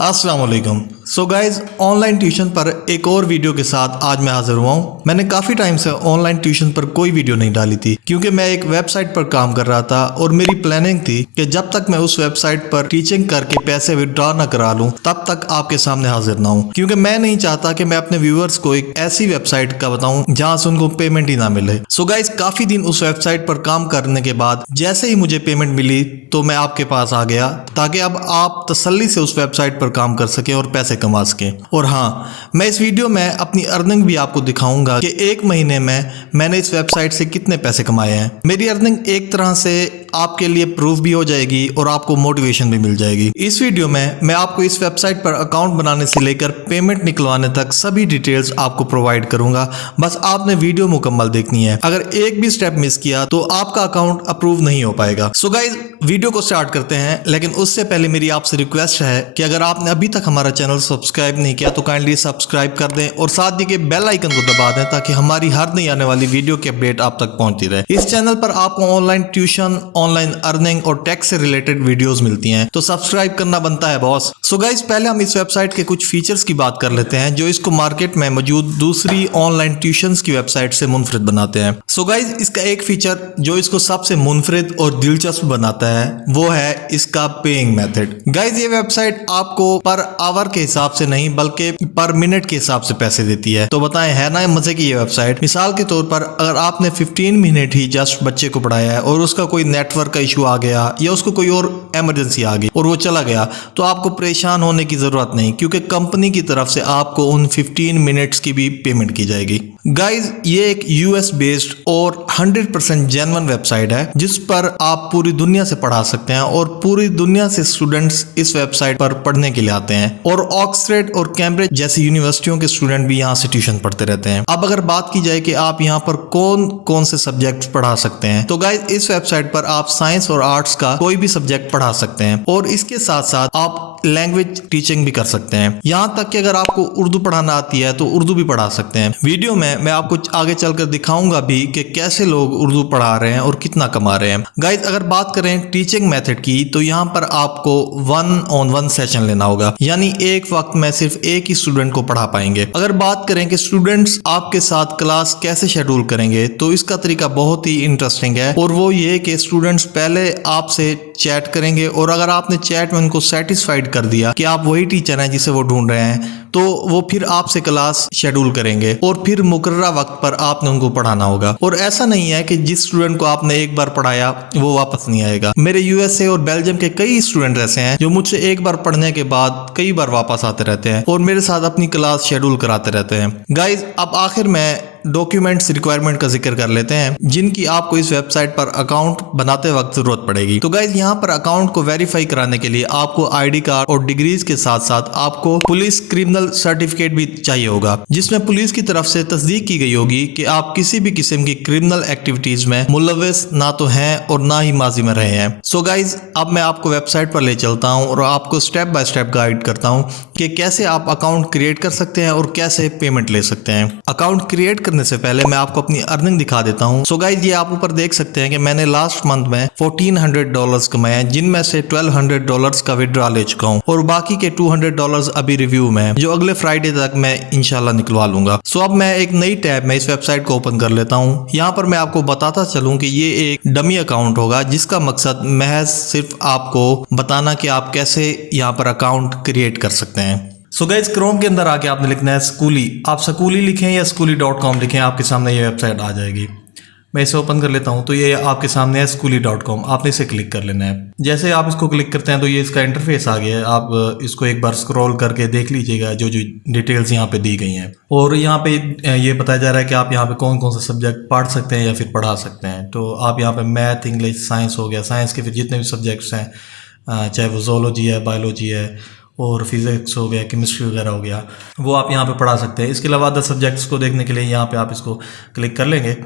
अस्सलाम वालेकुम। So guys, online tuition पर एक और वीडियो के साथ आज मैं हाजिर हुआ हूँ। मैंने काफ़ी टाइम से ऑनलाइन ट्यूशन पर कोई वीडियो नहीं डाली थी क्योंकि मैं एक वेबसाइट पर काम कर रहा था और मेरी प्लानिंग थी कि जब तक मैं उस वेबसाइट पर टीचिंग करके पैसे विड्रॉ ना करा लूँ तब तक आपके सामने हाजिर ना हूँ, क्योंकि मैं नहीं चाहता कि मैं अपने व्यूअर्स को एक ऐसी वेबसाइट का बताऊँ जहाँ से उनको पेमेंट ही ना मिले। सो गाइज, काफ़ी दिन उस वेबसाइट पर काम करने के बाद जैसे ही मुझे पेमेंट मिली तो मैं आपके पास आ गया ताकि अब आप तसल्ली से उस वेबसाइट पर काम कर सकें और पैसे कमा सकें। और हाँ, मैं इस वीडियो में अपनी अर्निंग भी आपको दिखाऊंगा कि एक महीने में मैंने इस वेबसाइट से कितने पैसे कमाए हैं। मेरी अर्निंग एक तरह से आपके लिए प्रूफ भी हो जाएगी और आपको मोटिवेशन भी मिल जाएगी। इस वीडियो में मैं आपको इस वेबसाइट पर अकाउंट बनाने से लेकर पेमेंट निकलवाने तक सभी डिटेल्स आपको प्रोवाइड करूंगा। बस आपने वीडियो मुकम्मल देखनी है। अगर एक भी स्टेप मिस किया तो आपका अकाउंट अप्रूव नहीं हो पाएगा। सो गाइज, वीडियो को स्टार्ट करते हैं, लेकिन उससे पहले मेरी आपसे रिक्वेस्ट है कि अगर आपने अभी तक हमारा चैनल सब्सक्राइब नहीं किया तो काइंडली सब्सक्राइब कर दें और साथ ही के बेल आइकन को दबा दें ताकि हमारी हर नई आने वाली वीडियो की अपडेट आप तक पहुंचती रहे। इस चैनल पर आपको ऑनलाइन ट्यूशन, ऑनलाइन अर्निंग और टैक्स से रिलेटेड वीडियोस मिलती हैं, तो सब्सक्राइब करना बनता है बॉस। सो गाइस, पहले हम इस वेबसाइट के कुछ फीचर्स की बात कर लेते हैं जो इसको मार्केट में मौजूद दूसरी ऑनलाइन ट्यूशंस की वेबसाइट से मुनफरिद बनाते हैं। सो गाइस, इसका एक फीचर जो इसको सबसे मुनफरिद और दिलचस्प बनाता है वो है इसका पेइंग मेथड। गाइस, ये वेबसाइट आपको पर आवर के हिसाब से नहीं बल्कि पर मिनट के हिसाब से पैसे देती है। तो बताएं, है ना मजे की ये वेबसाइट। मिसाल के तौर पर अगर आपने 15 मिनट ही जस्ट बच्चे को पढ़ाया है और उसका कोई नेटवर्क का इशू आ गया या उसको कोई और इमरजेंसी आ गई और वो चला गया, तो आपको परेशान होने की जरूरत नहीं, क्योंकि कंपनी की तरफ से आपको उन 15 मिनट्स की भी पेमेंट की जाएगी। गाइज, ये एक यूएस बेस्ड और 100% जेन्युइन वेबसाइट है जिस पर आप पूरी दुनिया से पढ़ा सकते हैं और पूरी दुनिया से स्टूडेंट्स इस वेबसाइट पर पढ़ने के लिए आते हैं और ऑक्सफोर्ड और कैम्ब्रिज जैसी यूनिवर्सिटियों के स्टूडेंट भी यहाँ से ट्यूशन पढ़ते रहते हैं। अब अगर बात की जाए कि आप यहाँ पर कौन कौन से सब्जेक्ट्स पढ़ा सकते हैं, तो गाइज इस वेबसाइट पर आप साइंस और आर्ट्स का कोई भी सब्जेक्ट पढ़ा सकते हैं और इसके साथ साथ आप लैंग्वेज टीचिंग भी कर सकते हैं। यहाँ तक कि अगर आपको उर्दू पढ़ाना आती है तो उर्दू भी पढ़ा सकते हैं। वीडियो में मैं आपको आगे चलकर दिखाऊंगा भी कि कैसे लोग उर्दू पढ़ा रहे हैं और कितना कमा रहे हैं। गाइज, अगर बात करें टीचिंग मेथड की तो यहाँ पर आपको 1-on-1 सेशन लेना होगा, यानी एक वक्त में सिर्फ एक ही स्टूडेंट को पढ़ा पाएंगे। अगर बात करें कि स्टूडेंट्स आपके साथ क्लास कैसे शेड्यूल करेंगे तो इसका तरीका बहुत ही इंटरेस्टिंग है और वो ये कि स्टूडेंट्स पहले आपसे चैट करेंगे और अगर आपने चैट में उनको सेटिस्फाइड कर दिया कि आप वही टीचर हैं जिसे वो ढूंढ रहे हैं, तो वो फिर आपसे क्लास शेड्यूल करेंगे और फिर मुकर्ररा वक्त पर आपने उनको पढ़ाना होगा। और ऐसा नहीं है कि जिस स्टूडेंट को आपने एक बार पढ़ाया वो वापस नहीं आएगा। मेरे यूएसए और बेल्जियम के कई स्टूडेंट ऐसे हैं जो मुझसे एक बार पढ़ने के बाद कई बार वापस आते रहते हैं और मेरे साथ अपनी क्लास शेड्यूल कराते रहते हैं। गाइज, अब आखिर में डॉक्यूमेंट्स रिक्वायरमेंट का जिक्र कर लेते हैं जिनकी आपको इस वेबसाइट पर अकाउंट बनाते वक्त जरूरत पड़ेगी। तो गाइज, यहाँ पर अकाउंट को वेरीफाई कराने के लिए आपको आईडी कार्ड और डिग्रीज के साथ साथ आपको पुलिस क्रिमिनल सर्टिफिकेट भी चाहिए होगा, जिसमें पुलिस की तरफ से तस्दीक की गई होगी कि आप किसी भी किस्म की क्रिमिनल एक्टिविटीज में मुलव्वस ना तो हैं और ना ही माजी में रहे हैं। सो गाइज, अब मैं आपको वेबसाइट पर ले चलता हूँ और आपको स्टेप बाय स्टेप गाइड करता हूँ कि कैसे आप अकाउंट क्रिएट कर सकते हैं और कैसे पेमेंट ले सकते हैं। अकाउंट क्रिएट करने से पहले मैं आपको अपनी अर्निंग दिखा देता हूं। सो गाइस, ये आप ऊपर देख सकते हैं कि मैंने लास्ट मंथ में $1400 कमाए हैं, जिनमें से $1200 का विड्रॉ ले चुका हूं और बाकी के $200 अभी रिव्यू में है जो अगले फ्राइडे तक मैं इंशाल्लाह निकलवा लूंगा। सो अब मैं एक नई टैब में इस वेबसाइट को ओपन कर लेता हूं। यहाँ पर मैं आपको बताता चलूं कि ये एक डमी अकाउंट होगा जिसका मकसद महज सिर्फ आपको बताना कि आप कैसे यहाँ पर अकाउंट क्रिएट कर सकते हैं। सो गाइस, क्रोम के अंदर आके आपने लिखना है स्कूली। आप स्कूली लिखें या schooly.com लिखें, आपके सामने ये वेबसाइट आ जाएगी। मैं इसे ओपन कर लेता हूँ तो ये आपके सामने है schooly.com। आपने इसे क्लिक कर लेना है। जैसे आप इसको क्लिक करते हैं तो ये इसका इंटरफेस आ गया है। आप इसको एक बार स्क्रॉल करके देख लीजिएगा जो जो डिटेल्स यहाँ पे दी गई हैं और यहाँ पे ये बताया जा रहा है कि आप यहाँ पे कौन कौन से सब्जेक्ट पढ़ सकते हैं या फिर पढ़ा सकते हैं। तो आप यहाँ पे मैथ, इंग्लिश, साइंस हो गया, साइंस के फिर जितने भी सब्जेक्ट्स हैं, चाहे वो जोलॉजी है, बायोलॉजी है और फिजिक्स हो गया, केमिस्ट्री वगैरह हो गया, वो आप यहाँ पे पढ़ा सकते हैं। इसके अलावा अदर सब्जेक्ट्स को देखने के लिए यहाँ पे आप इसको क्लिक कर लेंगे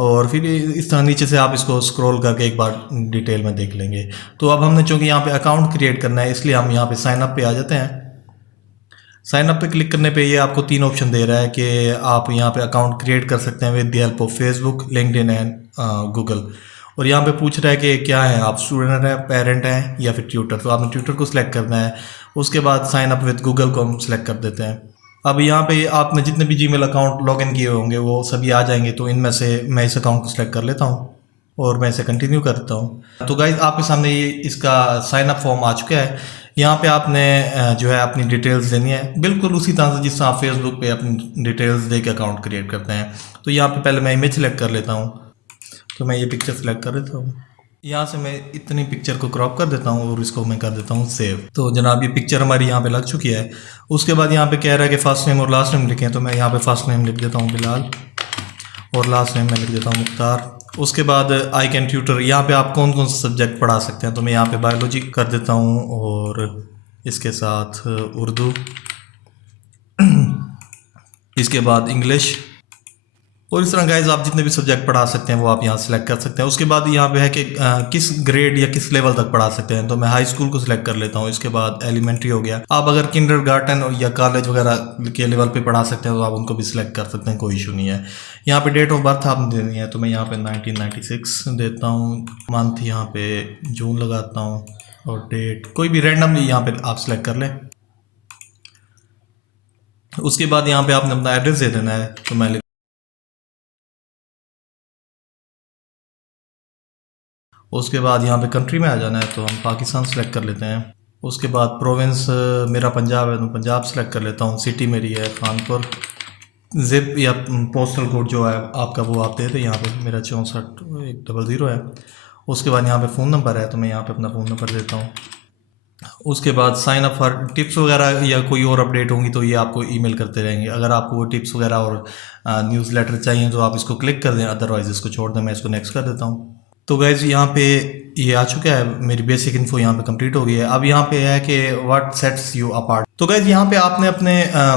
और फिर इस तरह नीचे से आप इसको स्क्रॉल करके एक बार डिटेल में देख लेंगे। तो अब हमने चूँकि यहाँ पे अकाउंट क्रिएट करना है इसलिए हम यहाँ पे साइन अप पे आ जाते हैं। साइन अप पे क्लिक करने पे ये आपको 3 ऑप्शन दे रहा है कि आप यहाँ पे अकाउंट क्रिएट कर सकते हैं with the help of Facebook, LinkedIn and Google. और यहाँ पे पूछ रहा है कि क्या है, आप स्टूडेंट हैं, पेरेंट हैं या फिर ट्यूटर। तो आपने ट्यूटर को सिलेक्ट करना है उसके बाद साइन अप विद गूगल को हम सिलेक्ट कर देते हैं। अब यहाँ पे आपने जितने भी जीमेल अकाउंट लॉगिन किए होंगे वो सभी आ जाएंगे, तो इनमें से मैं इस अकाउंट को सिलेक्ट कर लेता हूँ और मैं इसे कंटिन्यू करता हूँ। तो गाइज आपके सामने ये इसका साइन अप फॉर्म आ चुका है। यहाँ पे आपने जो है अपनी डिटेल्स देनी है, बिल्कुल उसी तरह से जिस तरह आप फेसबुक पे अपनी डिटेल्स दे के अकाउंट क्रिएट करते हैं। तो यहाँ पे पहले मैं इमेज सेलेक्ट कर लेता हूँ, तो मैं ये पिक्चर सेलेक्ट कर लेता हूँ। यहाँ से मैं इतनी पिक्चर को क्रॉप कर देता हूँ और इसको मैं कर देता हूँ सेव। तो जनाब ये पिक्चर हमारी यहाँ पे लग चुकी है। उसके बाद यहाँ पे कह रहा है कि फर्स्ट नेम और लास्ट नेम लिखें, तो मैं यहाँ पे फर्स्ट नेम लिख देता हूँ बिलाल और लास्ट नेम मैं लिख देता हूँ मुख्तार। उसके बाद आई कैन ट्यूटर, यहाँ पे आप कौन कौन से सब्जेक्ट पढ़ा सकते हैं, तो मैं यहाँ पे बायोलॉजी कर देता हूँ और इसके साथ उर्दू, इसके बाद इंग्लिश, और इस तरह गाइज आप जितने भी सब्जेक्ट पढ़ा सकते हैं वो आप यहाँ सेलेक्ट कर सकते हैं। उसके बाद यहाँ पे है कि किस ग्रेड या किस लेवल तक पढ़ा सकते हैं, तो मैं हाई स्कूल को सिलेक्ट कर लेता हूँ। इसके बाद एलिमेंट्री हो गया। आप अगर किंडरगार्टन या कॉलेज वगैरह के लेवल पे पढ़ा सकते हैं तो आप उनको भी सिलेक्ट कर सकते हैं, कोई इशू नहीं है। यहाँ पे डेट ऑफ बर्थ आपने देनी है, तो मैं यहाँ पे 1996 देता हूँ, मंथ यहाँ पे जून लगाता हूँ और डेट कोई भी रैंडमली यहाँ पे आप सिलेक्ट कर लें। उसके बाद यहाँ पे आपने अपना एड्रेस दे देना है, तो मैं उसके बाद यहाँ पे कंट्री में आ जाना है, तो हम पाकिस्तान सेलेक्ट कर लेते हैं। उसके बाद प्रोविंस मेरा पंजाब है, तो पंजाब सेलेक्ट कर लेता हूँ। सिटी मेरी है कानपुर। जिप या पोस्टल कोड जो है आपका वो आप दे दें, यहाँ पे मेरा 64,100 है। उसके बाद यहाँ पे फ़ोन नंबर है, तो मैं यहाँ पे अपना फ़ोन नंबर देता हूँ। उसके बाद साइन अप फॉर टिप्स वगैरह या कोई और अपडेट होंगी तो ये आपको ईमेल करते रहेंगे। अगर आपको वो टिप्स वगैरह और न्यूज़लेटर चाहिए तो आप इसको क्लिक कर दें, अदरवाइज़ इसको छोड़ दें। मैं इसको नेक्स्ट कर देता हूँ। तो गाइज यहाँ पे ये आ चुका है, मेरी बेसिक इन्फो यहाँ पे कंप्लीट हो गई है। अब यहाँ पे है कि व्हाट सेट्स यू अपार्ट। तो गाइज यहाँ पे आपने अपने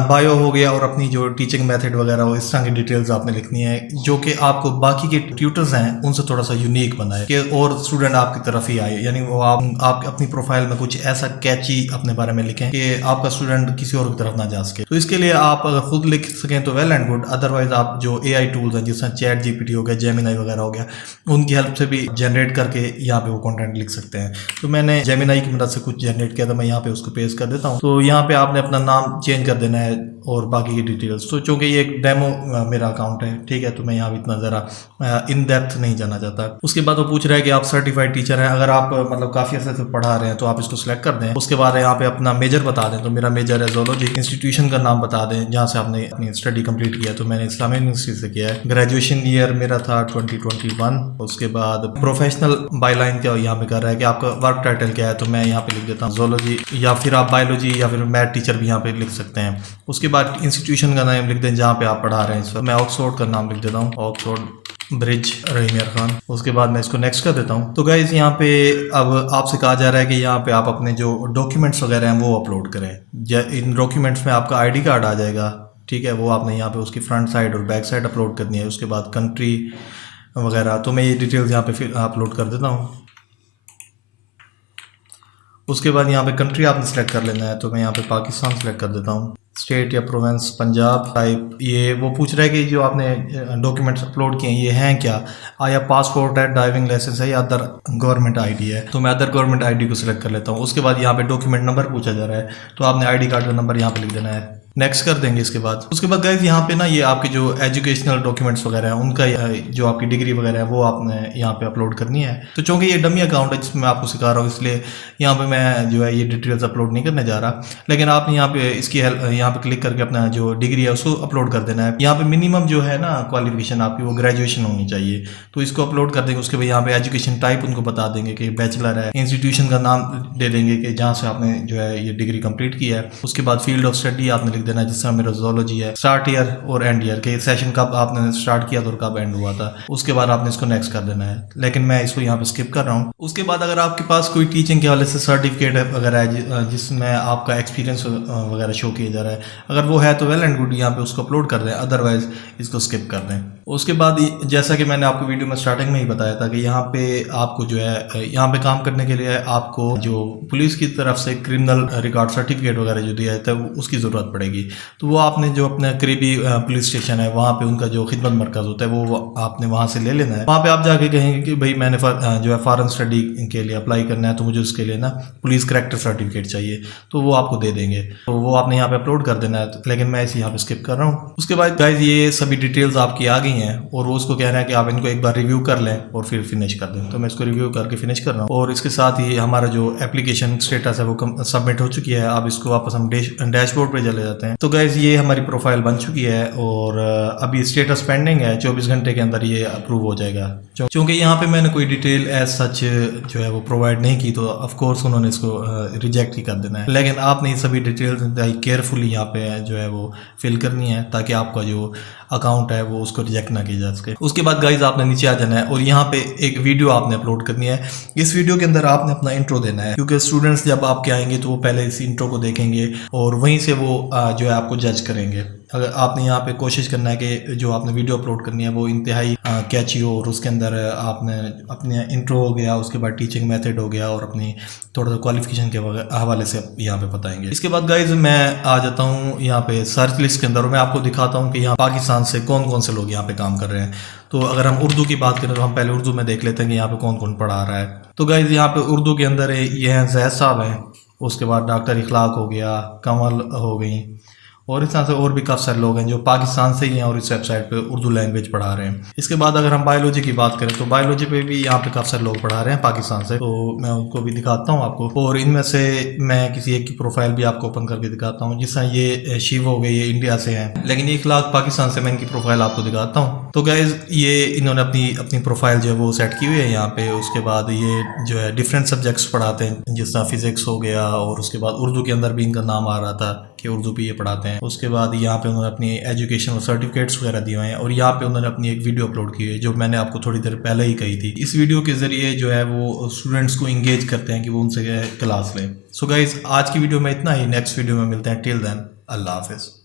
बायो हो गया और अपनी जो टीचिंग मेथड वगैरह हो, इस तरह की डिटेल्स आपने लिखनी है जो कि आपको बाकी के ट्यूटर्स हैं उनसे थोड़ा सा यूनिक बनाए कि और स्टूडेंट आपकी तरफ ही आए। यानी वो आप अपनी प्रोफाइल में कुछ ऐसा कैची अपने बारे में लिखें कि आपका स्टूडेंट किसी और की तरफ ना जा सके। तो इसके लिए आप अगर खुद लिख सकें तो वेल एंड गुड, अदरवाइज आप जो AI टूल्स हैं जिसमें चैट GPT हो गया, जेमिनाई वगैरह हो गया, उनकी हेल्प से भी जनरेट करके यहाँ पे वो कंटेंट लिख सकते हैं। तो मैंने जेमिनाई की मदद से कुछ जनरेट किया था, मैं यहाँ पे उसको पेस्ट कर देता हूँ। तो यहाँ पे आपने अपना नाम चेंज कर देना है और बाकी की डिटेल्स। तो चूँकि ये एक डेमो मेरा अकाउंट है, ठीक है, तो मैं यहाँ भी इतना ज़रा इन डेप्थ नहीं जाना चाहता। उसके बाद वो पूछ रहा है कि आप सर्टिफाइड टीचर हैं। अगर आप मतलब काफ़ी अर्से से पढ़ा रहे हैं तो आप इसको सिलेक्ट कर दें। उसके बाद यहाँ पे अपना मेजर बता दें, तो मेरा मेजर है ज़ूलॉजी। इंस्टीट्यूशन का नाम बता दें जहाँ से आपने अपनी स्टडी कंप्लीट किया, तो मैंने इस्लामिक यूनिवर्सिटी से किया है। ग्रेजुएशन ईयर मेरा था 2021। उसके बाद प्रोफेशनल बायलाइन क्या यहाँ पे कर रहा है कि आपका वर्क टाइटल क्या है, तो मैं यहाँ पे लिख देता हूँ ज़ूलॉजी, या फिर आप बायोलॉजी या फिर मैथ टीचर भी यहाँ पे लिख सकते हैं। उसके बाद इंस्टीट्यूशन का नाम लिख दें जहाँ पे आप पढ़ा रहे हैं। इस वक्त मैं ऑक्सफोर्ड का नाम लिख देता हूँ, ऑक्सफोर्ड ब्रिज रहीमियर खान। उसके बाद मैं इसको नेक्स्ट कर देता हूँ। तो गाइज यहाँ पे अब आपसे कहा जा रहा है कि यहाँ पे आप अपने जो डॉक्यूमेंट्स वगैरह हैं वो अपलोड करें। इन डॉक्यूमेंट्स में आपका ID कार्ड आ जाएगा, ठीक है, वो आपने यहाँ पे उसकी फ्रंट साइड और बैक साइड अपलोड करनी है। उसके बाद कंट्री वगैरह, तो मैं ये डिटेल्स यहाँ पे फिर अपलोड कर देता हूँ। उसके बाद यहाँ पे कंट्री आपने सेलेक्ट कर लेना है, तो मैं यहाँ पे पाकिस्तान सेलेक्ट कर देता हूँ। स्टेट या प्रोविंस पंजाब। टाइप ये वो पूछ रहा है कि जो आपने डॉक्यूमेंट्स अपलोड किए हैं ये हैं क्या, या पासपोर्ट है, ड्राइविंग लाइसेंस है, या अदर गवर्नमेंट ID है, तो मैं अदर गवर्नमेंट ID को सिलेक्ट कर लेता हूँ। उसके बाद यहाँ पे डॉक्यूमेंट नंबर पूछा जा रहा है, तो आपने ID कार्ड का नंबर यहाँ पे लिख देना है। नेक्स्ट कर देंगे। इसके बाद गाइज यहाँ पे ना ये आपके जो एजुकेशनल डॉक्यूमेंट्स वगैरह हैं उनका जो आपकी डिग्री वगैरह है वो आपने यहाँ पे अपलोड करनी है। तो चूँकि ये डमी अकाउंट है जिसमें मैं आपको सिखा रहा हूँ, इसलिए यहाँ पे मैं जो है ये डिटेल्स अपलोड नहीं करने जा रहा, लेकिन आपने यहाँ पे इसकी हेल्प यहाँ पे क्लिक करके अपना जो डिग्री है उसको अपलोड कर देना है। यहाँ पे मिनिमम जो है ना क्वालिफिकेशन आपकी वो ग्रेजुएशन होनी चाहिए, तो इसको अपलोड कर देंगे। उसके बाद यहाँ पे एजुकेशन टाइप उनको बता देंगे कि बैचलर है। इंस्टीट्यूशन का नाम दे देंगे कि जहाँ से आपने जो है ये डिग्री कंप्लीट किया है। उसके बाद फील्ड ऑफ स्टडी आपने लिख देना है, जिस तरह मेरा ज़ूलॉजी है। स्टार्ट ईयर और एंड ईयर के सेशन कब आपने स्टार्ट किया था और कब एंड हुआ था। उसके बाद आपने इसको नेक्स्ट कर देना है, लेकिन मैं इसको यहाँ पे स्किप कर रहा हूँ। उसके बाद अगर आपके पास कोई टीचिंग के हवाले से सर्टिफिकेट वगैरह है जिसमें आपका एक्सपीरियंस वगैरह शो किया जा रहा है, अगर वो है तो वेल एंड गुड, यहाँ पे उसको अपलोड कर दें, अदरवाइज इसको स्किप कर दें। उसके बाद जैसा कि मैंने आपको वीडियो में स्टार्टिंग में ही बताया था कि यहाँ पे आपको जो है यहाँ पे काम करने के लिए आपको जो पुलिस की तरफ से क्रिमिनल रिकॉर्ड सर्टिफिकेट वगैरह जो दिया जाता है उसकी ज़रूरत पड़ेगी। पड़ेगी। तो वो आपने जो अपना करीबी पुलिस स्टेशन है वहाँ पे उनका जो खिदमत मरकज़ होता है वो आपने वहाँ से ले लेना है। वहाँ पे आप जाके कहेंगे कि भाई मैंने जो है फॉरेन स्टडी के लिए अप्लाई करना है, तो मुझे उसके लिए ना पुलिस करैक्टर सर्टिफिकेट चाहिए, तो वो आपको दे देंगे। तो वो आपने यहाँ पे अपलोड कर देना है, लेकिन मैं इसे यहाँ पे स्किप कर रहा हूँ। उसके बाद गाइज ये सभी डिटेल्स आपकी आ गई हैं और वो उसको कह रहा है कि आप इनको एक बार रिव्यू कर लें और फिर फिनिश कर दें। तो मैं इसको रिव्यू करके फिनिश कर रहा हूँ और इसके साथ ही हमारा जो एप्लीकेशन स्टेटस है वो सबमिट हो चुकी है। अब इसको वापस हम डैशबोर्ड पे चले जाते हैं। तो गाइज ये हमारी प्रोफाइल बन चुकी है और अभी स्टेटस पेंडिंग है, 24 घंटे के अंदर ये अप्रूव हो जाएगा। क्योंकि यहाँ पे मैंने कोई डिटेल एज सच जो है वो प्रोवाइड नहीं की, तो ऑफ कोर्स उन्होंने इसको रिजेक्ट ही कर देना है। लेकिन आपने ये सभी डिटेल्स केयरफुली यहाँ पे जो है वो फिल करनी है ताकि आपका जो अकाउंट है वो उसको रिजेक्ट ना किया जा सके। उसके बाद गाइज आपने नीचे आ जाना है और यहाँ पे एक वीडियो आपने अपलोड करनी है। इस वीडियो के अंदर आपने अपना इंट्रो देना है, क्योंकि स्टूडेंट्स जब आपके आएंगे तो वो पहले इस इंट्रो को देखेंगे और वहीं से वो जो है आपको जज करेंगे। अगर आपने यहाँ पे कोशिश करना है कि जो आपने वीडियो अपलोड करनी है वो इंतहाई कैची हो और उसके अंदर आपने अपने इंट्रो हो गया, उसके बाद टीचिंग मेथड हो गया और अपनी थोड़ा सा क्वालिफिकेशन के हवाले से यहाँ पे बताएंगे। इसके बाद गाइज मैं आ जाता हूँ यहाँ पे सर्च लिस्ट के अंदर और मैं आपको दिखाता हूँ कि यहाँ पाकिस्तान से कौन कौन से लोग यहाँ पे काम कर रहे हैं। तो अगर हम उर्दू की बात करें तो हम पहले उर्दू में देख लेते हैं कि यहाँ पे कौन कौन पढ़ा रहा है। तो गाइज यहाँ पे उर्दू के अंदर ये हैं जैद साहब हैं, उसके बाद डॉक्टर इखलाक हो गया, कमल हो गई और इस तरह से और भी काफ़ी सारे लोग हैं जो पाकिस्तान से ही हैं और इस वेबसाइट पे उर्दू लैंग्वेज पढ़ा रहे हैं। इसके बाद अगर हम बायोलॉजी की बात करें तो बायोलॉजी पे भी यहाँ पे काफ़ी सारे लोग पढ़ा रहे हैं पाकिस्तान से, तो मैं उनको भी दिखाता हूँ आपको। और इनमें से मैं किसी एक की प्रोफाइल भी आपको ओपन करके दिखाता हूँ। जिस तरह ये शिव हो गए, ये इंडिया से हैं, लेकिन ये इखलाक पाकिस्तान से, मैं इनकी प्रोफाइल आपको दिखाता हूँ। तो गाइज ये इन्होंने अपनी प्रोफाइल जो है वो सेट की हुई है यहाँ पे। उसके बाद ये जो है डिफरेंट सब्जेक्ट्स पढ़ाते हैं, जिस तरह फिजिक्स हो गया और उसके बाद उर्दू के अंदर भी इनका नाम आ रहा था कि उर्दू भी ये पढ़ाते हैं। उसके बाद यहाँ पे उन्होंने अपनी एजुकेशन सर्टिफिकेट्स वगैरह दिए हुए हैं और यहाँ पे उन्होंने अपनी एक वीडियो अपलोड की है जो मैंने आपको थोड़ी देर पहले ही कही थी। इस वीडियो के ज़रिए जो है वो स्टूडेंट्स को इंगेज करते हैं कि वो उनसे क्लास लें। सो गाइज आज की वीडियो में इतना ही, नेक्स्ट वीडियो में मिलते हैं। टिल देन अल्लाह हाफिज़।